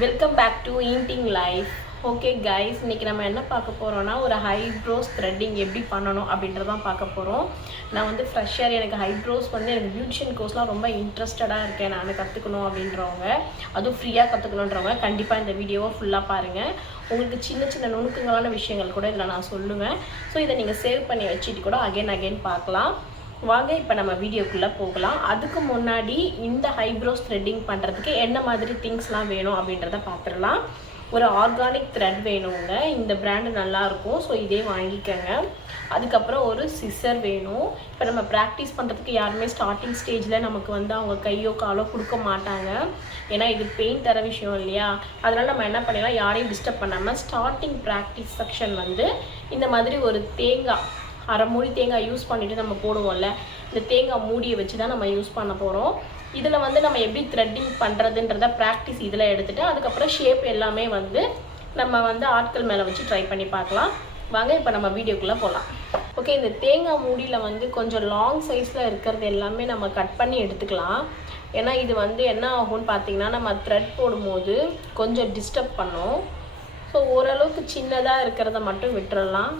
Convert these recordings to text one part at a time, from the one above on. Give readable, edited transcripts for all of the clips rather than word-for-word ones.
Welcome back to eating life. Okay guys, இன்றைக்கி நம்ம என்ன பார்க்க போகிறோன்னா ஒரு ஹைப்ரோஸ் த்ரெட்டிங் எப்படி பண்ணணும் அப்படின்றதான் பார்க்க போகிறோம். நான் வந்து ஃப்ரெஷ்ஷர், எனக்கு ஹைப்ரோஸ் வந்து எனக்கு பியூட்டிஷியன் கோர்ஸ்லாம் ரொம்ப இன்ட்ரெஸ்டடாக இருக்கேன் நான் கற்றுக்கணும் அப்படின்றவங்க, அதுவும் ஃப்ரீயாக கற்றுக்கணுன்றவங்க கண்டிப்பாக இந்த வீடியோவை ஃபுல்லாக பாருங்கள். உங்களுக்கு சின்ன சின்ன நுணுக்கங்களான விஷயங்கள் கூட இதில் நான் சொல்லுவேன். ஸோ இதை நீங்கள் சேவ் பண்ணி வச்சுட்டு கூட அகைன் பார்க்கலாம். வாங்க இப்போ நம்ம வீடியோக்குள்ளே போகலாம். அதுக்கு முன்னாடி இந்த ஹைப்ரோஸ் த்ரெட்டிங் பண்ணுறதுக்கு என்ன மாதிரி திங்ஸ்லாம் வேணும் அப்படின்றத பார்த்துடலாம். ஒரு ஆர்கானிக் த்ரெட் வேணுங்க, இந்த பிராண்டு நல்லாயிருக்கும், ஸோ இதே வாங்கிக்கோங்க. அதுக்கப்புறம் ஒரு சிசர் வேணும். இப்போ நம்ம ப்ராக்டிஸ் பண்ணுறதுக்கு யாருமே ஸ்டார்டிங் ஸ்டேஜில் நமக்கு வந்து அவங்க கையோ காலோ கொடுக்க மாட்டாங்க, ஏன்னா இது பெயின் தர விஷயம் இல்லையா. அதனால் நம்ம என்ன பண்ணிடலாம், யாரையும் டிஸ்டர்ப் பண்ணாமல் ஸ்டார்டிங் ப்ராக்டிஸ் செக்ஷன் வந்து இந்த மாதிரி ஒரு தேங்காய், அரை மூடி தேங்காய் யூஸ் பண்ணிவிட்டு நம்ம போடுவோம்ல, இந்த தேங்காய் மூடியை வச்சு தான் நம்ம யூஸ் பண்ண போகிறோம். இதில் வந்து நம்ம எப்படி த்ரெட்டிங் பண்ணுறதுன்றத ப்ராக்டிஸ் இதில் எடுத்துகிட்டு அதுக்கப்புறம் ஷேப் எல்லாமே வந்து நம்ம வந்து ஆட்கள் மேலே வச்சு ட்ரை பண்ணி பார்க்கலாம். வாங்க இப்போ நம்ம வீடியோக்குள்ளே போகலாம். ஓகே, இந்த தேங்காய் மூடியில் வந்து கொஞ்சம் லாங் சைஸில் இருக்கிறது எல்லாமே நம்ம கட் பண்ணி எடுத்துக்கலாம். ஏன்னா இது வந்து என்ன ஆகும்னு பார்த்தீங்கன்னா, நம்ம த்ரெட் போடும்போது கொஞ்சம் டிஸ்டர்ப் பண்ணும். ஸோ ஓரளவுக்கு சின்னதாக இருக்கிறத மட்டும் விட்டுறலாம்,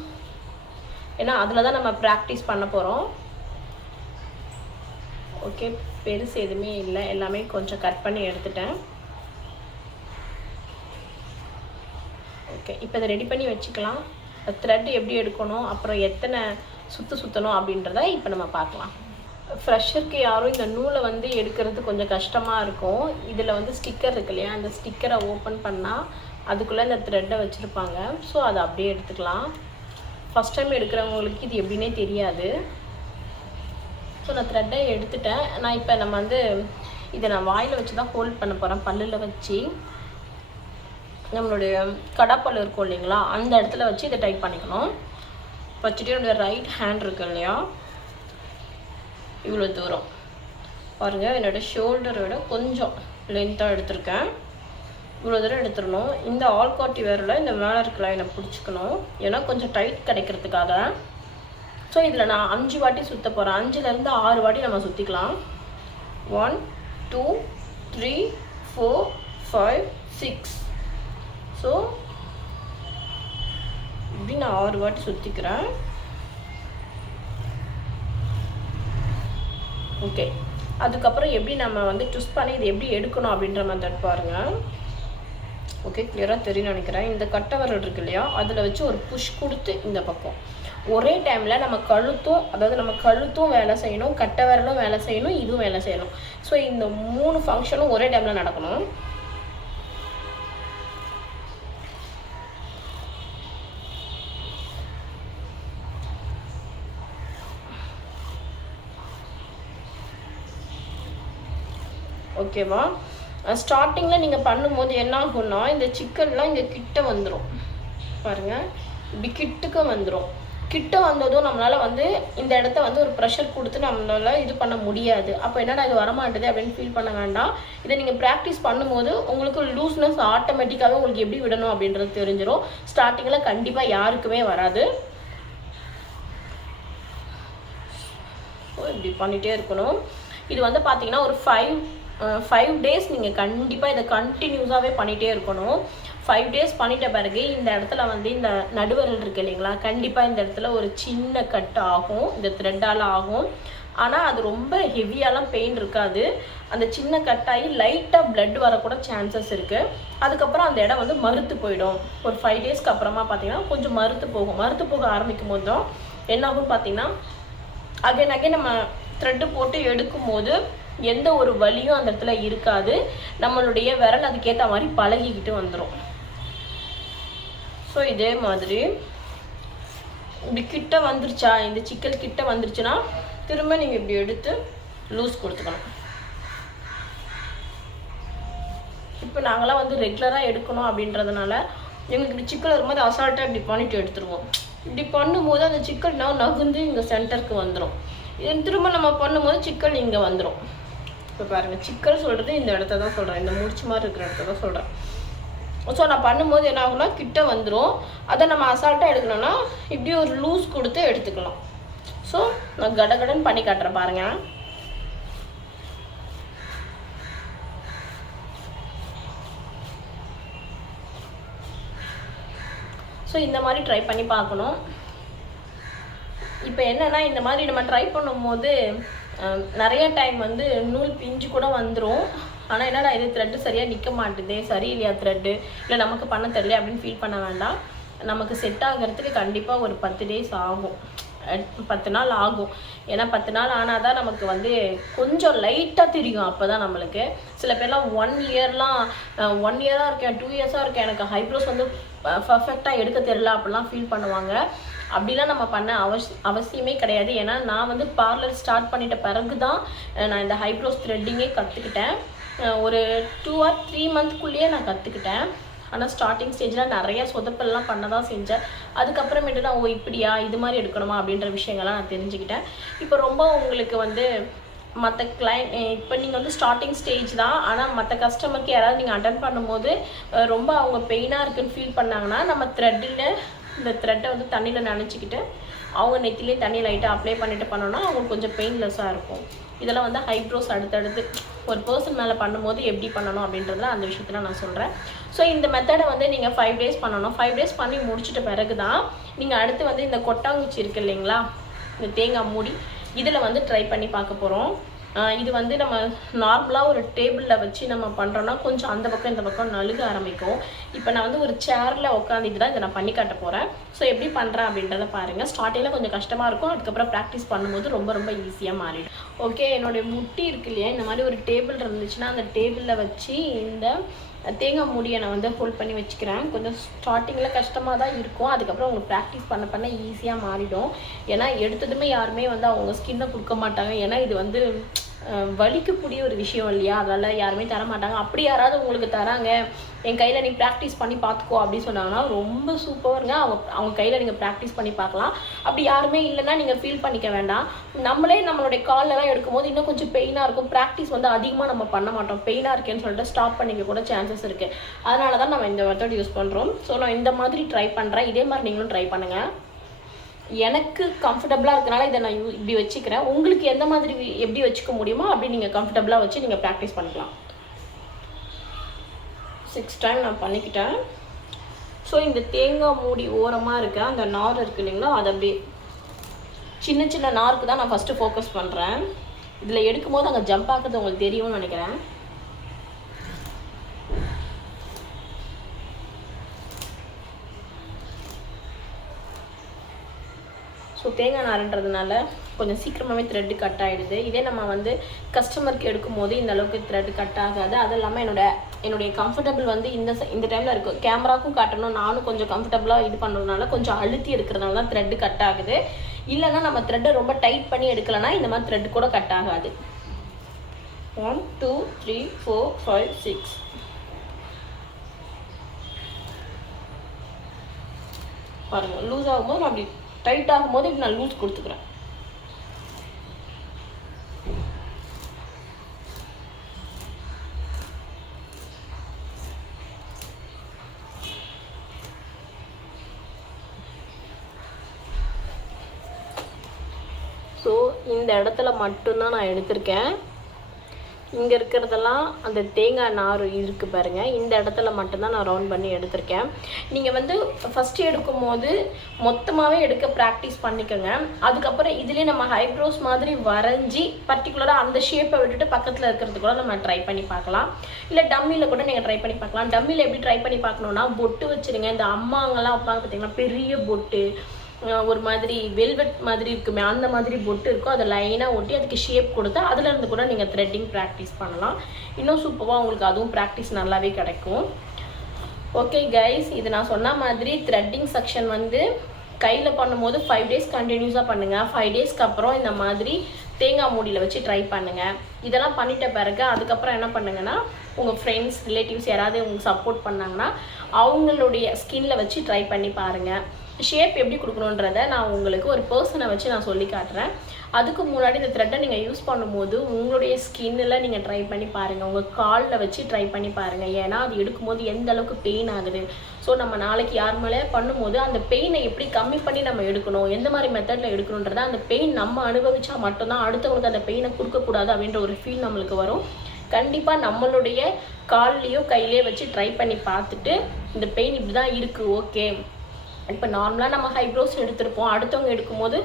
ஏன்னா அதில் தான் நம்ம ப்ராக்டிஸ் பண்ண போகிறோம். ஓகே, பெருசு எதுவுமே இல்லை, எல்லாமே கொஞ்சம் கட் பண்ணி எடுத்துட்டேன். ஓகே, இப்போ இதை ரெடி பண்ணி வச்சுக்கலாம். த்ரெட் எப்படி எடுக்கணும், அப்புறம் எத்தனை சுற்றணும் அப்படின்றத இப்போ நம்ம பார்க்கலாம். ஃப்ரெஷருக்கு யாரும் இந்த நூலை வந்து எடுக்கிறது கொஞ்சம் கஷ்டமாக இருக்கும். இதில் வந்து ஸ்டிக்கர் இருக்கு இல்லையா, அந்த ஸ்டிக்கரை ஓப்பன் பண்ணால் அதுக்குள்ளே இந்த த்ரெட்டை வச்சுருப்பாங்க. ஸோ அதை அப்படியே எடுத்துக்கலாம். ஃபஸ்ட் டைம் எடுக்கிறவங்களுக்கு இது எப்படின்னே தெரியாது. ஸோ நான் த்ரெட்டை எடுத்துட்டேன். நான் இப்போ நம்ம வந்து இதை நான் வாயில் வச்சு தான் ஹோல்ட் பண்ண போகிறேன். பல்லில் வச்சு நம்மளுடைய கடாப்பல் இருக்கும் இல்லைங்களா, அந்த இடத்துல வச்சு இதை டைட் பண்ணிக்கணும். வச்சுட்டு என்னுடைய ரைட் ஹேண்ட் இருக்கு இல்லையா, இவ்வளோ தூரம் பாருங்கள், என்னோடய ஷோல்டரோட கொஞ்சம் லென்த்தாக எடுத்திருக்கேன். இவ்வளோ தூரம் எடுத்துடணும். இந்த ஆள்காட்டி வேரில் இந்த மேலே இருக்க லைனை பிடிச்சிக்கணும், ஏன்னா கொஞ்சம் டைட் கிடைக்கிறதுக்காக. ஸோ இதில் நான் 5 வாட்டி சுற்ற போகிறேன். 5லேருந்து 6 வாட்டி நம்ம சுற்றிக்கலாம். 1 2 3 4 5 6. ஸோ இப்படி நான் 6 வாட்டி சுற்றிக்கிறேன். ஓகே, அதுக்கப்புறம் எப்படி நம்ம வந்து ட்விஸ்ட் பண்ணி இது எப்படி எடுக்கணும் அப்படின்ற மெத்தட் பாருங்கள். ஓகே, கிளியராக தெரியும் நினைக்கிறேன். இந்த கட்டை விரல் இருக்கு இல்லையா, அதில் வச்சு ஒரு புஷ் கொடுத்து இந்த பக்கம் ஒரே டைமில் நம்ம கழுத்தும், அதாவது நம்ம கழுத்தும் வேலை செய்யணும், கட்டை விரலும் வேலை செய்யணும், இதுவும் வேலை செய்யணும். ஸோ இந்த 3 ஃபங்க்ஷனும் ஒரே டைமில் நடக்கணும். ஓகேவா? ஸ்டார்டிங்கில் நீங்கள் பண்ணும்போது என்ன ஆகும்னா, இந்த சிக்கன்லாம் இங்கே கிட்ட வந்துடும் பாருங்கள், இப்படி கிட்டுக்க வந்துடும். கிட்ட வந்ததும் நம்மளால் வந்து இந்த இடத்த வந்து ஒரு ப்ரெஷர் கொடுத்து நம்மளால் இது பண்ண முடியாது. அப்போ என்னடா இது வரமாட்டுது அப்படின்னு ஃபீல் பண்ண வேண்டாம். இதை நீங்கள் ப்ராக்டிஸ் பண்ணும்போது உங்களுக்கு லூஸ்னஸ் ஆட்டோமேட்டிக்காகவே உங்களுக்கு எப்படி விடணும் அப்படின்றது தெரிஞ்சிடும். ஸ்டார்டிங்கில் கண்டிப்பாக யாருக்குமே வராது. ஸோ இப்படி பண்ணிகிட்டே இருக்கணும். இது வந்து பார்த்தீங்கன்னா ஒரு 5 டேஸ் நீங்கள் கண்டிப்பாக இதை கண்டினியூஸாகவே பண்ணிகிட்டே இருக்கணும். 5 டேஸ் பண்ணிட்ட பிறகு இந்த இடத்துல வந்து இந்த நடுவரல் இருக்குது இல்லைங்களா, கண்டிப்பாக இந்த இடத்துல ஒரு சின்ன கட் ஆகும், இந்த த்ரெட்டால் ஆகும். ஆனால் அது ரொம்ப ஹெவியாலாம் பெயின் இருக்காது. அந்த சின்ன கட்டாகி லைட்டாக பிளட் வரக்கூட சான்சஸ் இருக்குது. அதுக்கப்புறம் அந்த இடம் வந்து மறுத்து போயிடும். ஒரு 5 டேஸ்க்கு அப்புறமா பார்த்தீங்கன்னா கொஞ்சம் மறுத்து போகும். மறுத்து போக ஆரம்பிக்கும் போது தான் என்ன ஆகும்னு பார்த்தீங்கன்னா, அகைன் நம்ம த்ரெட்டு போட்டு எடுக்கும் போது எந்த ஒரு வலியும் அந்த இடத்துல இருக்காது. நம்மளுடைய விரல் அதுக்கேற்ற மாதிரி பழகிக்கிட்டு வந்துடும். ஸோ இதே மாதிரி இப்படி கிட்ட வந்துருச்சா, இந்த சிக்கல் கிட்ட வந்துருச்சுன்னா திரும்ப நீங்கள் இப்படி எடுத்து லூஸ் கொடுத்துக்கணும். இப்போ நாங்களாம் வந்து ரெகுலராக எடுக்கணும் அப்படின்றதுனால எங்களுக்கு இப்படி சிக்கல் வரும்போது அசால்ட்டாக இப்படி பண்ணிட்டு எடுத்துருவோம். இப்படி பண்ணும்போது அந்த சிக்கல் நகுந்து இங்கே சென்டருக்கு வந்துடும். இது திரும்ப நம்ம பண்ணும்போது சிக்கல் இங்கே வந்துடும். இப்போ பாருங்கள், சிக்கல் சொல்கிறது இந்த இடத்த தான் சொல்கிறேன், இந்த முடிச்சு மாதிரி இருக்கிற இடத்த தான் சொல்கிறேன். ஸோ நான் பண்ணும்போது என்ன ஆகும்னா கிட்ட வந்துடும். அதை நம்ம அசால்ட்டாக எடுக்கணும்னா இப்படி ஒரு லூஸ் கொடுத்து எடுத்துக்கலாம். ஸோ நான் கடகடன்னு பண்ணி காட்டுறேன் பாருங்கள். இந்த மாதிரி ட்ரை பண்ணி பார்க்கணும். இப்போ என்னென்னா இந்த மாதிரி நம்ம ட்ரை பண்ணும்போது நிறைய டைம் வந்து நூல் பிஞ்சு கூட வந்துடும். ஆனால் என்னடா இது த்ரெட்டு சரியாக நிற்க மாட்டுது, சரியில்லையா த்ரெட்டு, இல்லை நமக்கு பண்ண தெரியல அப்படின்னு ஃபீல் பண்ண வேண்டாம். நமக்கு செட் ஆகிறதுக்கு கண்டிப்பாக ஒரு 10 days ஆகும், 10 நாள் ஆகும். ஏன்னா 10 நாள் ஆனால் தான் நமக்கு வந்து கொஞ்சம் லைட்டாக தெரியும். அப்போ தான் நம்மளுக்கு சில பேர்லாம் 1 இயராக இருக்கேன், 2 years இருக்கேன், எனக்கு ஹைப்ரோஸ் வந்து பர்ஃபெக்டாக எடுக்க தெரியல அப்படிலாம் ஃபீல் பண்ணுவாங்க. அப்படிலாம் நம்ம பண்ண அவசியமே கிடையாது. ஏன்னா நான் வந்து பார்லர் ஸ்டார்ட் பண்ணிட்ட பிறகு தான் நான் இந்த ஹைப்ரோஸ் த்ரெட்டிங்கே கற்றுக்கிட்டேன். ஒரு 2 or 3 monthக்குள்ளேயே நான் கற்றுக்கிட்டேன். ஆனால் ஸ்டார்டிங் ஸ்டேஜில் நிறைய சொதப்பெல்லாம் பண்ண தான் செஞ்சேன். அதுக்கப்புறமேட்டு நான் இப்படியா இது மாதிரி எடுக்கணுமா அப்படின்ற விஷயங்கள்லாம் நான் தெரிஞ்சுக்கிட்டேன். இப்போ ரொம்ப உங்களுக்கு வந்து மற்ற இப்போ நீங்கள் வந்து ஸ்டார்டிங் ஸ்டேஜ் தான், ஆனால் மற்ற கஸ்டமருக்கு யாராவது நீங்கள் அட்டன் பண்ணும்போது ரொம்ப அவங்க பெயினாக இருக்குன்னு ஃபீல் பண்ணாங்கன்னா நம்ம இந்த த்ரெட்டை வந்து தண்ணியில் நனைச்சிக்கிட்டு அவங்க நெத்திலே தண்ணி லைட்டாக அப்ளை பண்ணிட்டு பண்ணோன்னா அவங்களுக்கு கொஞ்சம் பெயின்லெஸ்ஸாக இருக்கும். இதெல்லாம் வந்து ஹைப்ரோஸ் அடுத்தடுத்து ஒரு பர்சன் மேலே பண்ணும்போது எப்படி பண்ணணும் அப்படின்றதுல அந்த விஷயத்தில் நான் சொல்கிறேன். ஸோ இந்த மெத்தடை வந்து நீங்கள் 5 days பண்ணணும். 5 days பண்ணி முடிச்சிட்ட பிறகு தான் நீங்கள் அடுத்து வந்து இந்த கொட்டாங்குச்சி இருக்குது இல்லைங்களா, இந்த தேங்காய் மூடி, இதில் வந்து ட்ரை பண்ணி பார்க்க போகிறோம். இது வந்து நம்ம நார்மலாக ஒரு டேபிளில் வச்சு நம்ம பண்ணுறோன்னா கொஞ்சம் அந்த பக்கம் இந்த பக்கம் நழுக ஆரம்பிக்கும். இப்போ நான் வந்து ஒரு சேரில் உட்காந்துட்டு தான் இதை நான் பண்ணி காட்ட போகிறேன். ஸோ எப்படி பண்ணுறேன் அப்படின்றத பாருங்கள். ஸ்டார்டிங்கில் கொஞ்சம் கஷ்டமாக இருக்கும், அதுக்கப்புறம் ப்ராக்டிஸ் பண்ணும்போது ரொம்ப ரொம்ப ஈஸியாக மாறிடும். ஓகே, என்னுடைய முட்டி இருக்கு இல்லையா, இந்த மாதிரி ஒரு டேபிள் இருந்துச்சுன்னா அந்த டேபிளில் வச்சு இந்த தேங்காய் மூடியை நான் வந்து ஹோல்ட் பண்ணி வச்சுக்கிறேன். கொஞ்சம் ஸ்டார்டிங்கில் கஷ்டமாக தான் இருக்கும், அதுக்கப்புறம் உங்களுக்கு ப்ராக்டிஸ் பண்ண ஈஸியாக மாறிடும். ஏன்னா எடுத்ததுமே யாருமே வந்து அவங்க ஸ்கின்னை கொடுக்க மாட்டாங்க. ஏன்னா இது வந்து வலிக்கக்கூடிய ஒரு விஷயம் இல்லையா, அதனால் யாருமே தர மாட்டாங்க. அப்படி யாராவது உங்களுக்கு தராங்க, என் கையில் நீ ப்ராக்டிஸ் பண்ணி பார்த்துக்கோ அப்படின்னு சொன்னாங்கன்னா ரொம்ப சூப்பருங்க. அவங்க கையில் நீங்கள் ப்ராக்டிஸ் பண்ணி பார்க்கலாம். அப்படி யாருமே இல்லைன்னா நீங்கள் ஃபீல் பண்ணிக்க வேண்டாம். நம்மளே நம்மளுடைய காலெல்லாம் எடுக்கும்போது இன்னும் கொஞ்சம் பெயினாக இருக்கும். ப்ராக்டிஸ் வந்து அதிகமாக நம்ம பண்ண மாட்டோம். பெயினாக இருக்கேன்னு சொல்லிட்டு ஸ்டாப் பண்ணிக்க கூட சான்சஸ் இருக்குது. அதனால தான் நம்ம இந்த மெத்தட் யூஸ் பண்ணுறோம். ஸோ நான் இந்த மாதிரி ட்ரை பண்ணுறேன். இதே மாதிரி நீங்களும் ட்ரை பண்ணுங்கள். எனக்கு கம்ஃபர்டபுளாக இருக்கனால இதை நான் இப்படி வச்சுக்கிறேன். உங்களுக்கு எந்த மாதிரி எப்படி வச்சுக்க முடியுமோ அப்படி நீங்கள் கம்ஃபர்டபுளாக வச்சு நீங்கள் ப்ராக்டிஸ் பண்ணிக்கலாம். 6 time நான் பண்ணிக்கிட்டேன். ஸோ இந்த தேங்காய் மூடி ஓரமாக இருக்க அந்த நார் இருக்குது இல்லைங்களா, அது அப்படியே சின்ன சின்ன நாருக்கு தான் நான் ஃபஸ்ட்டு ஃபோக்கஸ் பண்ணுறேன். இதில் எடுக்கும்போது அங்கே ஜம்ப் ஆகுறது உங்களுக்கு தெரியும்னு நினைக்கிறேன். ஸோ தேங்காய் நார்ன்றதுனால கொஞ்சம் சீக்கிரமாகவே த்ரெட்டு கட் ஆகிடுது. இதே நம்ம வந்து கஸ்டமருக்கு எடுக்கும் போது இந்த அளவுக்கு த்ரெட்டு கட் ஆகாது. அது இல்லாமல் என்னுடைய கம்ஃபர்டபுள் வந்து இந்த டைமில் இருக்கும். கேமராக்கும் காட்டணும், நானும் கொஞ்சம் கம்ஃபர்டபுளாக இது பண்ணுறதுனால கொஞ்சம் அழுத்தி எடுக்கிறதுனால தான் த்ரெட்டு கட் ஆகுது. இல்லைன்னா நம்ம த்ரெட்டை ரொம்ப டைட் பண்ணி எடுக்கலைன்னா இந்த மாதிரி த்ரெட்டு கூட கட் ஆகாது. 1 2 3 4 5 6 பாருங்கள். லூஸ் ஆகும்போது நான் அப்படி டைட் ஆகும்போது இப்படி நான் லூஸ் கொடுத்துக்கிறேன். ஸோ இந்த இடத்துல மட்டும்தான் நான் எடுத்திருக்கேன். இங்கே இருக்கிறதெல்லாம் அந்த தேங்காய் நார் இருக்குது பாருங்கள், இந்த இடத்துல மட்டும்தான் நான் ரவுண்ட் பண்ணி எடுத்திருக்கேன். நீங்கள் வந்து ஃபஸ்ட்டு எடுக்கும் போது மொத்தமாகவே எடுக்க ப்ராக்டிஸ் பண்ணிக்கோங்க. அதுக்கப்புறம் இதுலேயே நம்ம ஹைப்ரோஸ் மாதிரி வரைஞ்சி பர்டிகுலராக அந்த ஷேப்பை விட்டுட்டு பக்கத்தில் இருக்கிறது கூட நம்ம ட்ரை பண்ணி பார்க்கலாம். இல்லை டம்மியில் கூட நீங்கள் ட்ரை பண்ணி பார்க்கலாம். டம்மியில் எப்படி ட்ரை பண்ணி பார்க்கணுன்னா, பொட்டு வச்சுருங்க. இந்த அம்மாங்கெல்லாம் வைப்பாங்க பார்த்தீங்கன்னா, பெரிய பொட்டு, ஒரு மாதிரி வெல்வெட் மாதிரி இருக்குமே, அந்த மாதிரி பொட்டு இருக்கும். அதை லைனாக ஒட்டி அதுக்கு ஷேப் கொடுத்தா அதுலேருந்து கூட நீங்கள் த்ரெட்டிங் ப்ராக்டிஸ் பண்ணலாம். இன்னும் சூப்பராக உங்களுக்கு அதுவும் ப்ராக்டிஸ் நல்லாவே கிடைக்கும். ஓகே கைஸ், இது நான் சொன்ன மாதிரி த்ரெட்டிங் செக்ஷன் வந்து கையில் பண்ணும்போது 5 days கண்டினியூஸாக பண்ணுங்கள். 5 daysக்கு அப்புறம் இந்த மாதிரி தேங்காய் மூடியில் வச்சு ட்ரை பண்ணுங்கள். இதெல்லாம் பண்ணிட்ட பிறகு அதுக்கப்புறம் என்ன பண்ணுங்கன்னா, உங்கள் ஃப்ரெண்ட்ஸ் ரிலேட்டிவ்ஸ் யாராவது உங்களுக்கு சப்போர்ட் பண்ணாங்கன்னா அவங்களுடைய ஸ்கின்னில் வச்சு ட்ரை பண்ணி பாருங்கள். ஷேப் எப்படி கொடுக்கணுன்றதை நான் உங்களுக்கு ஒரு பர்சனை வச்சு நான் சொல்லி காட்டுறேன். அதுக்கு முன்னாடி இந்த த்ரெட்டை நீங்கள் யூஸ் பண்ணும்போது உங்களுடைய ஸ்கின்னில் நீங்கள் ட்ரை பண்ணி பாருங்கள். உங்கள் காலில் வச்சு ட்ரை பண்ணி பாருங்கள். ஏன்னா அது எடுக்கும்போது எந்த அளவுக்கு பெயின் ஆகுது. ஸோ நம்ம நாளைக்கு யார் மேலே பண்ணும்போது அந்த பெயினை எப்படி கம்மி பண்ணி நம்ம எடுக்கணும், எந்த மாதிரி மெத்தடில் எடுக்கணுன்றதை அந்த பெயின் நம்ம அனுபவிச்சா மட்டும்தான் அடுத்தவங்களுக்கு அந்த பெயினை கொடுக்கக்கூடாது அப்படின்ற ஒரு ஃபீல் நம்மளுக்கு வரும். கண்டிப்பாக நம்மளுடைய கால்லையோ கையிலையோ வச்சு ட்ரை பண்ணி பார்த்துட்டு இந்த பெயின் இப்படி தான் இருக்குது, ஓகே இப்போ நார்மலாக நம்ம ஹைப்ரோஸ் எடுத்திருப்போம், அடுத்தவங்க எடுக்கும்போது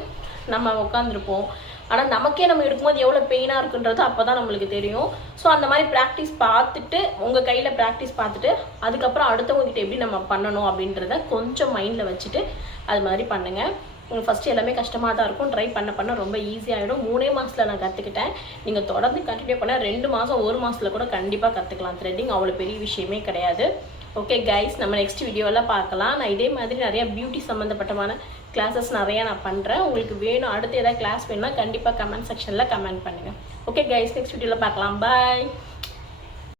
நம்ம உட்காந்துருப்போம். ஆனால் நமக்கே நம்ம எடுக்கும்போது எவ்வளோ பெயினாக இருக்குன்றது அப்போ தான் நம்மளுக்கு தெரியும். ஸோ அந்த மாதிரி ப்ராக்டிஸ் பார்த்துட்டு, உங்கள் கையில் ப்ராக்டிஸ் பார்த்துட்டு, அதுக்கப்புறம் அடுத்தவங்ககிட்ட எப்படி நம்ம பண்ணணும் அப்படின்றத கொஞ்சம் மைண்டில் வச்சுட்டு அது மாதிரி பண்ணுங்கள். உங்களுக்கு ஃபஸ்ட்டு எல்லாமே கஷ்டமாக தான் இருக்கும். ட்ரை பண்ண ரொம்ப ஈஸியாகிடும். 3 மாதத்தில் நான் கற்றுக்கிட்டேன். நீங்கள் தொடர்ந்து கண்டினியூ பண்ணால் 2 மாதம் 1 மாதத்தில் கூட கண்டிப்பாக கற்றுக்கலாம். த்ரெட்டிங் அவ்வளோ பெரிய விஷயமே கிடையாது. ஓகே கைஸ், நம்ம நெக்ஸ்ட் வீடியோவில் பார்க்கலாம். நான் இதே மாதிரி நிறையா பியூட்டி சம்மந்தப்பட்டமான கிளாஸஸ் நிறையா நான் பண்ணுறேன். உங்களுக்கு வேணும், அடுத்து ஏதாவது கிளாஸ் வேணும்னா கண்டிப்பாக கமெண்ட் செக்ஷனில் கமெண்ட் பண்ணுங்கள். ஓகே கைஸ், நெக்ஸ்ட் வீடியோவில் பார்க்கலாம். பாய்.